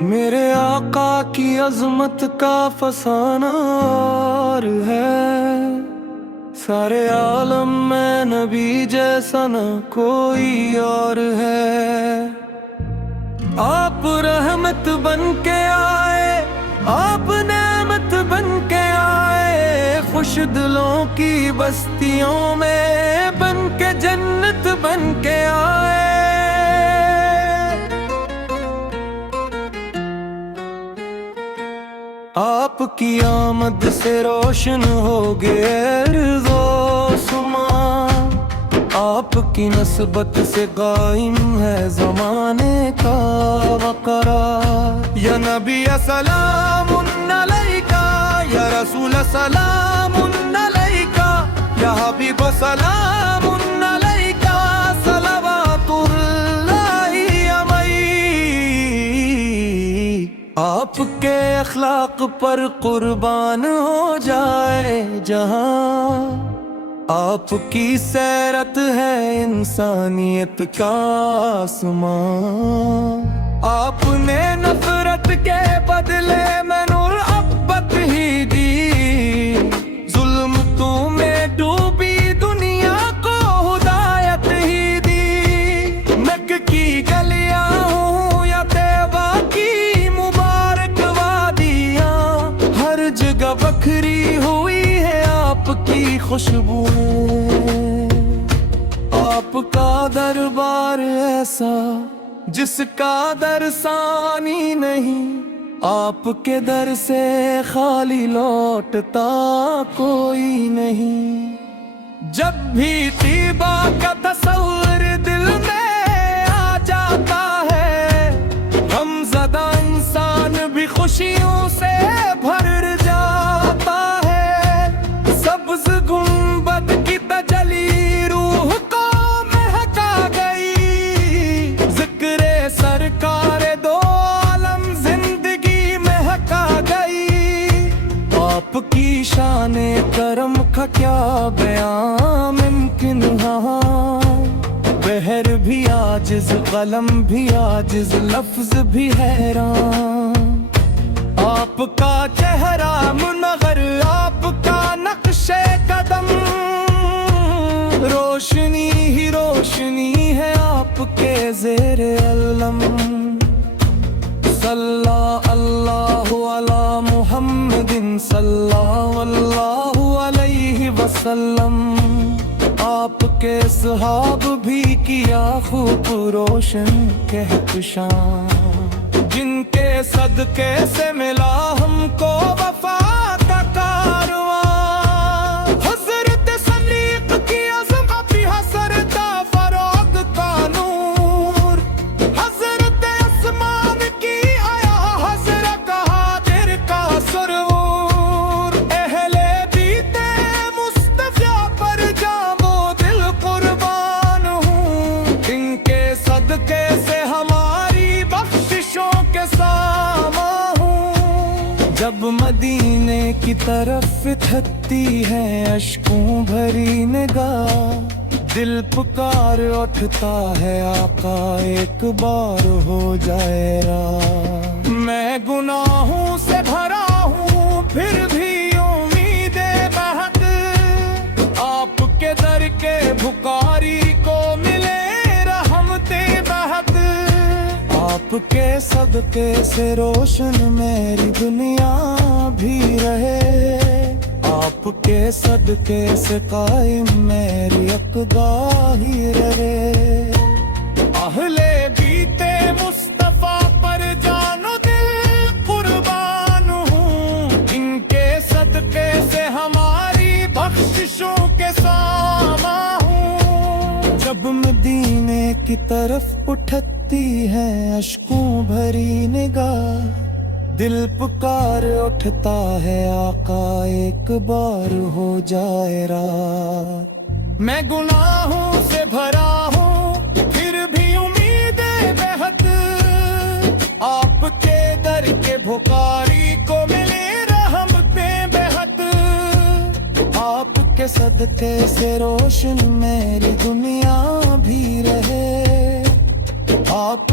میرے آقا کی عظمت کا فسانہ اور ہے، سارے عالم میں نبی جیسا نہ کوئی اور ہے۔ آپ رحمت بن کے آئے، آپ نعمت بن کے آئے، خوش دلوں کی بستیوں میں بن کے جنت بن کے آئے۔ آپ کی آمد سے روشن ہو گئے ارض و سما، آپ کی نسبت سے قائم ہے زمانے کا وقار۔ یا نبی سلام علیکہ، یا رسول سلام علیکہ، یا حبیب سلام علیکہ، صلوات اللہ علیہ۔ آپ کے اخلاق پر قربان ہو جائے جہاں، آپ کی سیرت ہے انسانیت کا آسمان۔ آپ نے نفرت کے بدلے میں نور محبت ہی دی، ظلم میں ڈوبی دنیا کو ہدایت ہی دی۔ مکہ کی گلیاں ہوں یا طیبہ کی مبارک وادیاں، ہر جگہ بکھری ہوئی ہے آپ کی خوشبو۔ آپ کا دربار ایسا جس کا در ثانی نہیں، آپ کے در سے خالی لوٹتا کوئی نہیں۔ جب بھی طیبہ کا تصور دل میں آ جاتا ہے، غم زدہ انسان بھی خوشیوں سے بھر جاتا ہے۔ سبز گنبد کی تجلی روح کو مہکا گئی، ذکر سرکار دو عالم زندگی مہکا گئی۔ آپ کی شان کرم کا کیا بیان ممکن ہاں، بحر بھی عاجز، قلم بھی عاجز، لفظ بھی حیران۔ آپ کا چہرہ منور، آپ کا نقش قدم، روشنی ہی روشنی ہے آپ کے زیر علم۔ صلی اللہ علی محمد صلی اللہ علیہ وسلم۔ آپ کے صحاب بھی کیا خوب روشن کہکشاں، جن کے صدقے سے ملا ہم کو وفا کا کارواں۔ حضرت صدیق کی عظمت بھی حسرتا فروغ کا نور، حضرت عثمان کی آیا حضرت قادر کا سرور۔ اہل بیت مصطفیٰ پر جام و دل قربان ہوں، ان کے صدقے سے ہماری بخششوں کے ساما ہوں۔ جب مدینے کی طرف اٹھتی ہے اشکوں بھری نگاہ، دل پکار اٹھتا ہے آقا ایک بار ہو جائے راہ۔ میں گناہوں سے بھرا ہوں پھر بھی امید بہت، آپ کے در کے بھکاری کو ملے رحمت بہت۔ آپ کے صدقے سے روشن میری دنیا بھی رہے، آپ کے صدقے سے قائم میری عقیدہ ہی رہے۔ اہل بیت مصطفیٰ پر جان و دل قربان ہوں، ان کے صدقے سے ہماری بخششوں کے ساما ہوں۔ جب مدینے کی طرف اٹھتی ہے اشکوں بھری نگاہ، دل پکار اٹھتا ہے آقا ایک بار ہو جائے رات۔ میں گناہوں سے بھرا ہوں پھر بھی امید بہت، آپ کے در کے بھکاری کو ملے رحمتیں بہت۔ آپ کے صدقے سے روشن میری دنیا بھی رہے، آپ